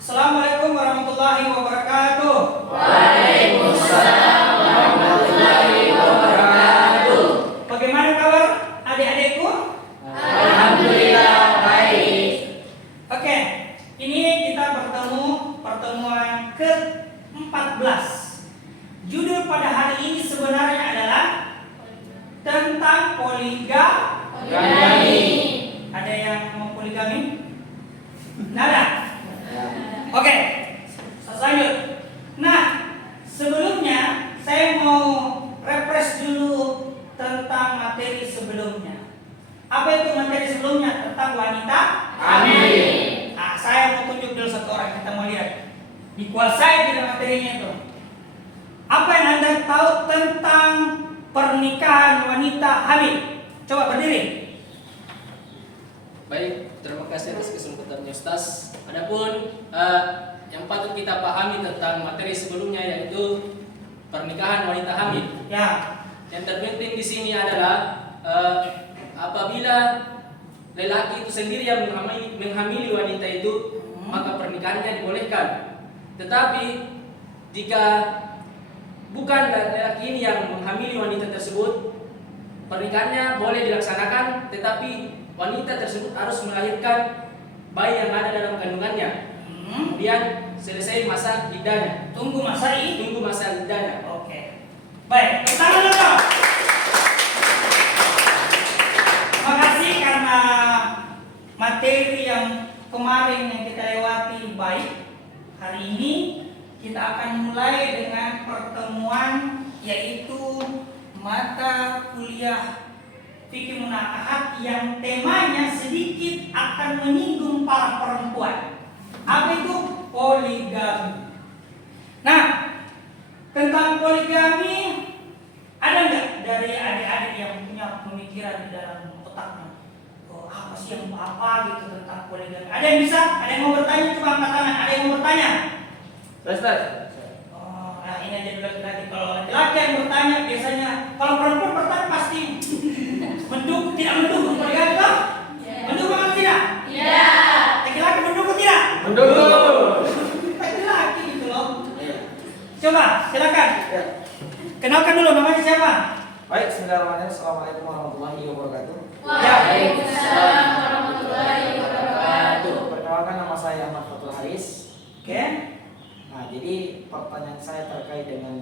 Assalamualaikum warahmatullahi wabarakatuh. Waalaikumsalam warahmatullahi wabarakatuh. Bagaimana kabar adik-adikku? Alhamdulillah baik. Oke, ini kita bertemu pertemuan ke-14. Judul pada hari ini sebenarnya adalah tentang poligami. Ada yang mau poligami? Nada. Oke, lanjut. Nah, sebelumnya saya mau refresh dulu tentang materi sebelumnya. Apa itu materi sebelumnya? Tentang wanita Amin. Nah, saya mau tunjuk dulu satu orang, kita mau lihat dikuasai tidak materinya itu. Apa yang Anda tahu tentang pernikahan wanita hamil? Coba berdiri. Baik, terima kasih atas kesempatannya Ustaz. Adapun yang patut kita pahami tentang materi sebelumnya yaitu pernikahan wanita hamil. Ya. Yang terpenting di sini adalah apabila lelaki itu sendiri yang menghamili wanita itu, maka pernikahannya dibolehkan. Tetapi jika bukan lelaki ini yang menghamili wanita tersebut, pernikahannya boleh dilaksanakan, tetapi wanita tersebut harus melahirkan bayi yang ada dalam kandungannya. Kemudian selesai masa iddahnya. Tunggu masa iddahnya. Oke. Baik, tangan dulu. Makasih karena materi yang kemarin yang kita lewati baik. Hari ini kita akan mulai dengan pertemuan yaitu mata kuliah fikih munakahat yang temanya sedikit akan menyinggung para perempuan. Apa itu? Poligami. Nah, tentang poligami ada nggak dari adik-adik yang punya pemikiran di dalam otaknya? Oh, apa sih yang apa gitu tentang poligami? Ada yang bisa? Ada yang mau bertanya? Coba angkat tangan. Ada yang mau bertanya? Ustaz. Oh, nah ini aja dulu laki-laki. Kalau laki-laki yang bertanya biasanya, kalau perempuan bertanya pasti mendukung, tidak mendukung poligami kah? Mendukung atau tidak? Tidak. Laki-laki mendukung tidak? Mendukung. Laki-laki gitu loh. Coba silakan. Kenalkan dulu namanya siapa? Baik, bismillahirrahmanirrahim. Assalamualaikum warahmatullahi wabarakatuh. Waalaikumsalam warahmatullahi wabarakatuh. Perkenalkan, nama saya Ahmad Fatul Haris. Oke. Nah, jadi pertanyaan saya terkait dengan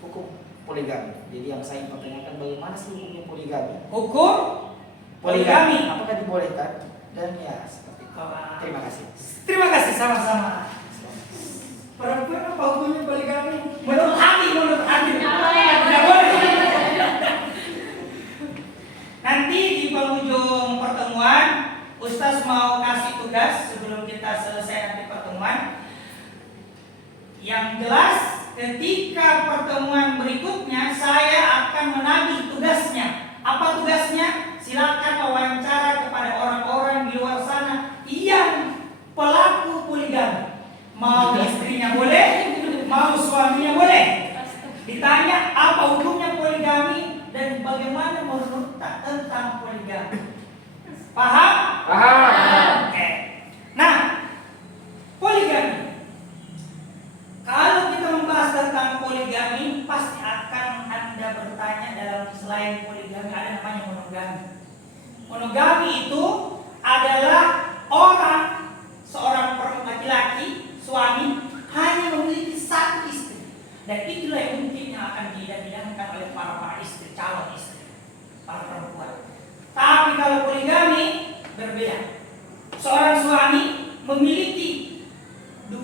hukum poligami. Jadi yang saya ingin pertanyakan, bagaimana sih hukumnya poligami? Hukum poligami. Apakah dibolehkan? Dan ya seperti itu. Terima kasih. Terima kasih sama-sama. Perempuan apa hukumnya poligami? Menurut hati. Tidak boleh. Nanti di penghujung pertemuan, Ustaz mau kasih tugas sebelum kita selesai nanti pertemuan. Yang jelas, ketika pertemuan berikutnya saya akan menagih tugasnya. Apa tugasnya? Silakan wawancara kepada orang-orang di luar sana yang pelaku poligami. Mau istrinya boleh, mau suaminya boleh. Ditanya apa hukumnya poligami dan bagaimana menurut tentang poligami. Paham? Paham. Oke. Nah, poligami. Kalau kita membahas tentang poligami, pasti akan Anda bertanya dalam selain poligami ada namanya monogami. Monogami itu adalah seorang laki-laki, suami hanya memiliki satu istri. Dan itulah yang mungkin yang akan didamkan oleh para istri, calon istri, para perempuan. Tapi kalau poligami berbeda. Seorang suami memiliki 2,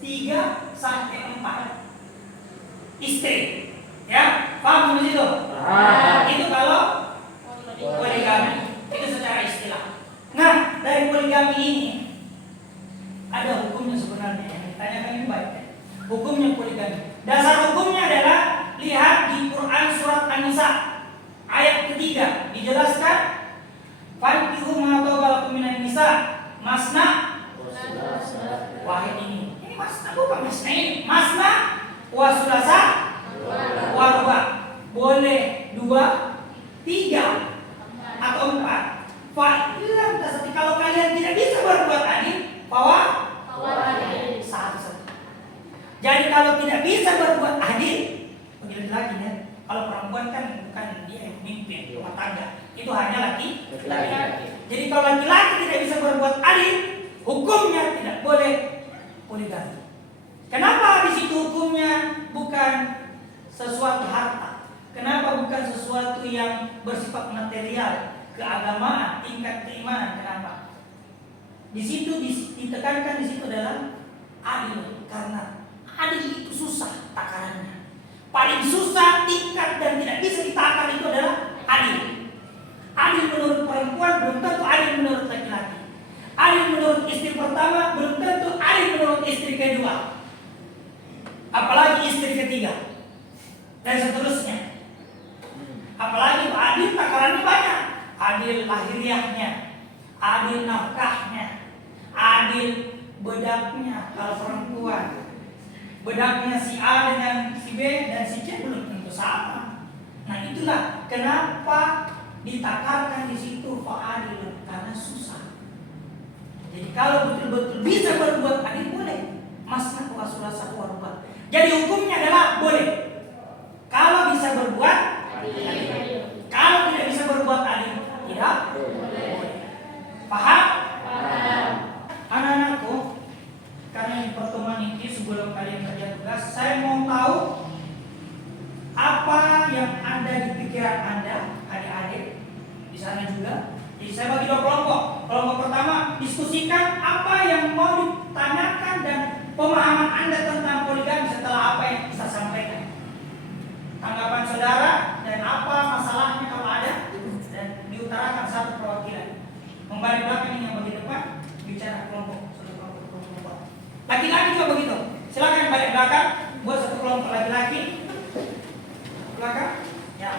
3 sampai 4 istri. Ya, paham di situ? Itu kalau poligami. Itu secara istilah. Nah, dari poligami ini ada hukumnya sebenarnya. Yang ditanyakan ini baik. Hukumnya poligami. Dasar hukumnya adalah lihat di Quran surat An-Nisa ayat ketiga dijelaskan fankihu ma tawalakum minan nisa masna wahid ini masna bukan masna ini masna wa sulasa wa ruba boleh 2, 3 atau 4 fa illam tasati kalau kalian tidak bisa berbuat adil bahwa Jadi kalau tidak bisa berbuat adil, bagi laki-laki ya. Kalau perempuan kan bukan dia yang memimpin rumah tangga, itu hanya laki-laki. Jadi kalau laki-laki tidak bisa berbuat adil, hukumnya tidak boleh poligami. Kenapa di situ hukumnya bukan sesuatu harta? Kenapa bukan sesuatu yang bersifat material, keagamaan, tingkat keimanan? Kenapa? Di situ ditekankan di situ adalah adil, karena adil itu susah takarannya. Paling susah tingkat dan tidak bisa ditakar itu adalah adil. Adil menurut perempuan belum tentu adil menurut laki-laki. Adil menurut istri pertama belum tentu adil menurut istri kedua. Apalagi istri ketiga dan seterusnya. Apalagi adil takarannya banyak. Adil lahiriahnya, adil nafkahnya, adil bedaknya kalau perempuan. Bedaknya si A dengan si B dan si C belum tentu sama. Nah itulah kenapa ditakarkan di situ fa'adil, karena susah. Jadi kalau betul-betul bisa berbuat adil boleh. Masna wa sulasa wa ruba. Jadi hukumnya adalah boleh. Kalau bisa berbuat adil. Kalau tidak bisa berbuat adil, tidak boleh. Paham? Paham. Anak-anakku, karena di pertemuan ini sebelum kalian kerja tugas, saya mau tahu apa yang ada di pikiran Anda, adik-adik di sana juga. Jadi saya bagi dua kelompok. Kelompok pertama diskusikan apa yang mau ditanyakan dan pemahaman Anda tentang poligami setelah apa yang saya sampaikan. Tanggapan saudara dan apa masalahnya kalau ada, dan diutarakan satu perwakilan. Membalik belakang ini yang bagi depan bicara kelompok. Laki-laki juga begitu. Silakan balik belakang buat satu kelompok laki-laki. Belakang. Ya.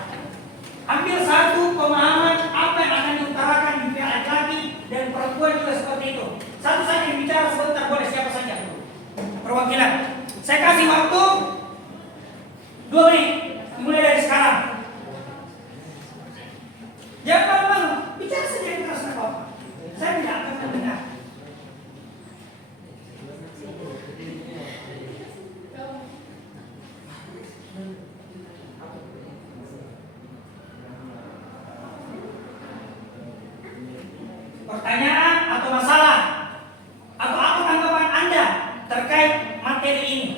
Ambil satu pemahaman apa yang akan diutarakan di pihak laki-laki dan perempuan juga seperti itu. Satu saja yang bicara sebentar, boleh siapa saja. Perwakilan. Saya kasih waktu 2 menit. Mulai dari sekarang. Jangan malu-malu. Bicara saja yang keras kok. Saya tidak akan mendengar. Pertanyaan atau masalah atau apa tanggapan Anda terkait materi ini?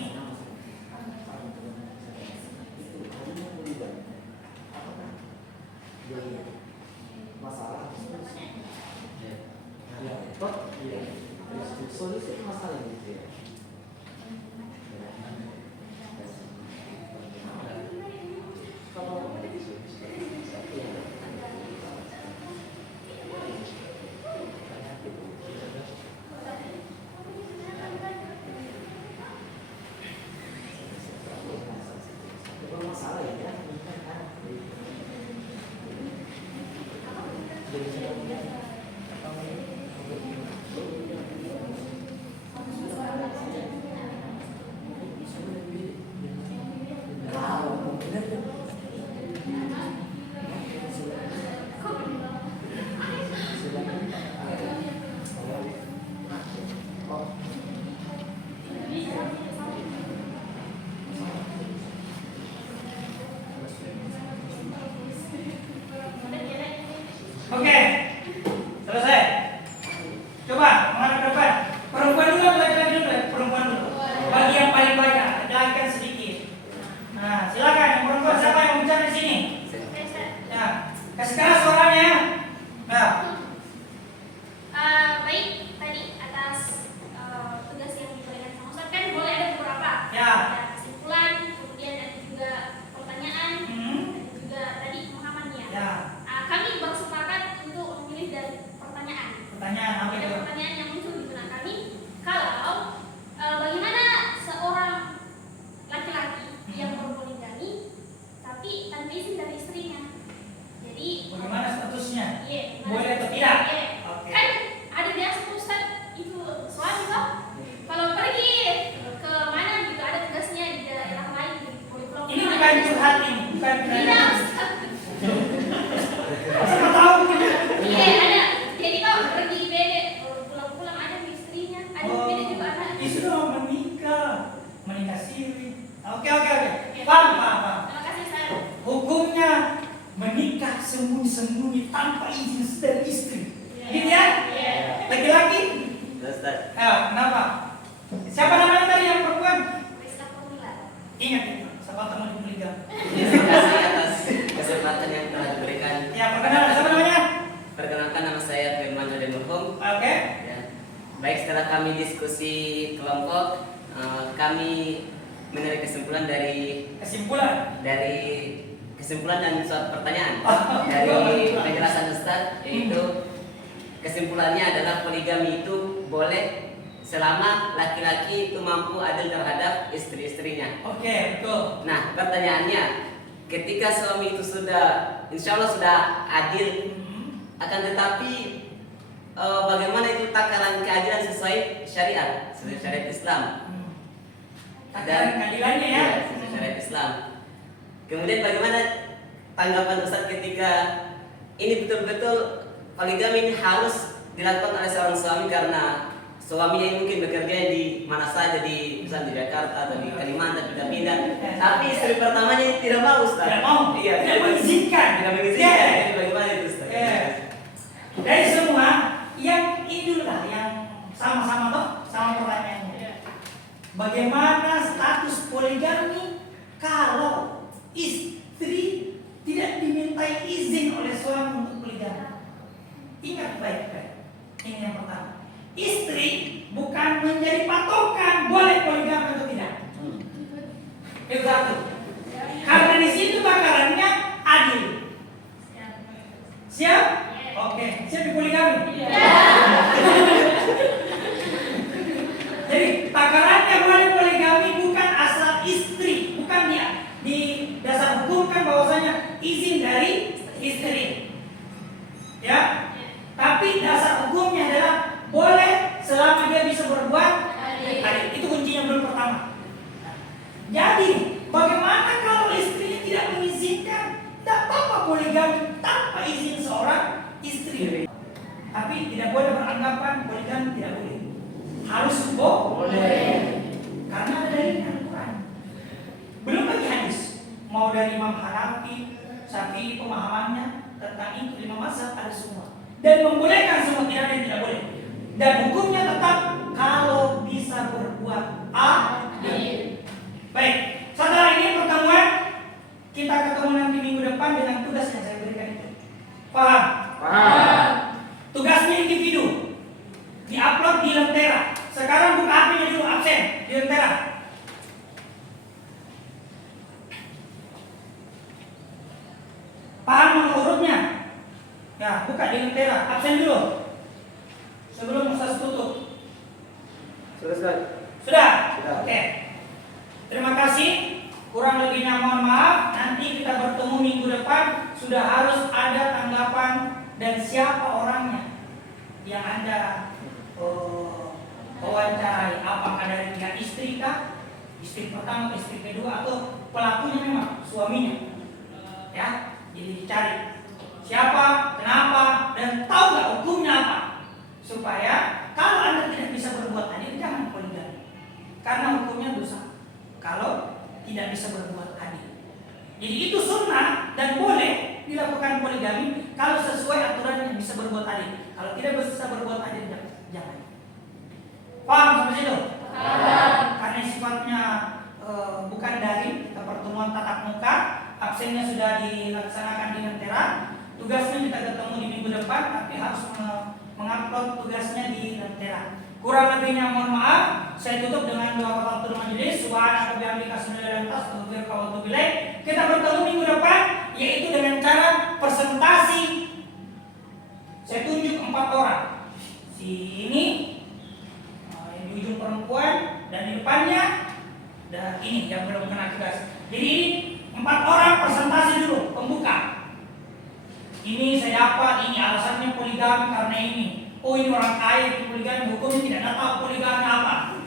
Masalah. Ya, toh, solusi masalah gitu ya. Oke. bersembunyi tanpa izin dari istri. Gitu ya? Laki-laki? Ustaz. Kenapa? Siapa namanya tadi yang perempuan? Ingat itu, siapa teman di poligami. Terima kasih atas kesempatan yang telah diberikan. Ya, perkenalan, siapa namanya? Perkenalkan, nama saya Firman Yode Murhum. Oke. Ya. Baik, setelah kami diskusi kelompok, kami menarik kesimpulan dari kesimpulan dan suatu pertanyaan dari penjelasan Ustaz, yaitu kesimpulannya adalah poligami itu boleh selama laki-laki itu mampu adil terhadap istri-istrinya. Oke, betul. Nah, pertanyaannya, ketika suami itu sudah, insya Allah sudah adil, akan tetapi bagaimana itu takaran keadilan sesuai syariat, sesuai syariat Islam? Takaran keadilannya ya. Sesuai syariat Islam. Kemudian bagaimana tanggapan Ustaz ketika ini betul-betul poligami ini harus dilakukan oleh seorang suami karena suaminya yang mungkin bekerja di mana saja, di misalnya di Jakarta atau di Kalimantan, pindah-pindah, tapi istri pertamanya tidak mau, Ustaz. Tidak mau. Iya, Tidak mengizinkan. Tidak mengizinkan. Ya. Jadi bagaimana itu, Ustaz? Dari semua yang inilah yang sama-sama toh, sama pertanyaannya. Bagaimana status poligami kalau istri tidak dimintai izin oleh suami untuk poligami? Ingat baik-baik. Ini yang pertama. Istri bukan menjadi patokan boleh poligami atau tidak. Itu satu. Karena di situ takarannya adil. Siap? Oke. Siap di poligami? Jadi takarannya boleh poligami bukan asal istri, bukan dia. Di dasar hukum kan bahwasanya izin dari istri. Ya. Tapi dasar hukumnya adalah boleh selama dia bisa berbuat adil. Itu kuncinya belum pertama. Jadi bagaimana kalau istrinya tidak mengizinkan? Tidak apa-apa poligami tanpa izin seorang istri. Tapi tidak boleh beranggapan poligami tidak boleh. Harus boleh. Karena ada dari Al-Quran. Belum lagi hadis. Mau dari Imam Hanafi, Syafi'i pemahamannya tentang itu 5 mazhab ada semua. Dan membolehkan semua, tidak ada yang tidak boleh. Dan hukumnya tetap kalau bisa berbuat adil. Baik, setelah ini pertemuan kita ketemu nanti minggu depan dengan tugas yang saya berikan itu. Paham? Paham. Tugasnya individu. Di-upload di Lentera. Sekarang buka HP-nya dulu, absen di Lentera. Paham nomor urutnya? Ya, buka di Lentera, absen dulu. Sebelum Ustaz tutup. Selesai. Sudah? Sudah. Oke. Terima kasih. Kurang lebihnya mohon maaf. Nanti kita bertemu minggu depan. Sudah harus ada tanggapan dan siapa orangnya yang Anda wawancarai. Apakah dari pihak istri kah? Istri pertama, istri kedua, atau pelakunya memang suaminya? Ya, jadi dicari siapa, kenapa, dan tahu nggak hukumnya apa, supaya kalau Anda tidak bisa berbuat adil jangan poligami, karena hukumnya dosa kalau tidak bisa berbuat adil. Jadi itu sunnah dan boleh dilakukan poligami kalau sesuai aturan yang bisa berbuat adil. Kalau tidak bisa berbuat adil jangan. Paham sampai situ? Karena sifatnya bukan daring, kita pertemuan tatap muka, absennya sudah dilaksanakan di Lentera. Tugasnya kita ketemu di minggu depan, tapi harus mengupload tugasnya di Lentera. Kurang lebihnya mohon maaf. Saya tutup dengan doa kafaratul majelis. Subhanaka bihamdika asyhadu an la ilaha illa anta astaghfiruka wa atubu ilaik. Kita bertemu minggu depan, yaitu dengan cara presentasi. Saya tunjuk 4 orang. Sini, yang di ujung perempuan, dan di depannya, dan ini yang belum kena tugas. Jadi ini 4 orang presentasi dulu, pembuka. Ini saya dapat, ini alasannya poligami karena ini. Oh, ini orang kaya di poligami, hukumnya tidak tahu poligami apa.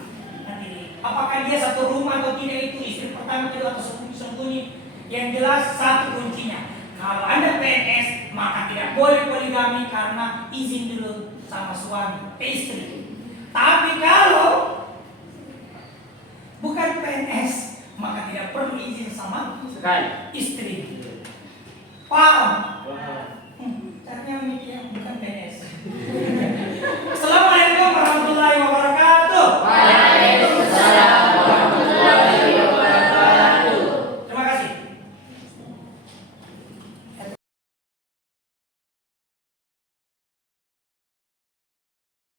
Nanti apakah dia satu rumah atau tidak, itu istri pertama, kedua, atau sembunyi-sembunyi. Yang jelas satu kuncinya, kalau Anda PNS maka tidak boleh poligami karena izin dulu sama suami, istri. Tapi kalau bukan PNS maka tidak perlu izin sama istri. Paham?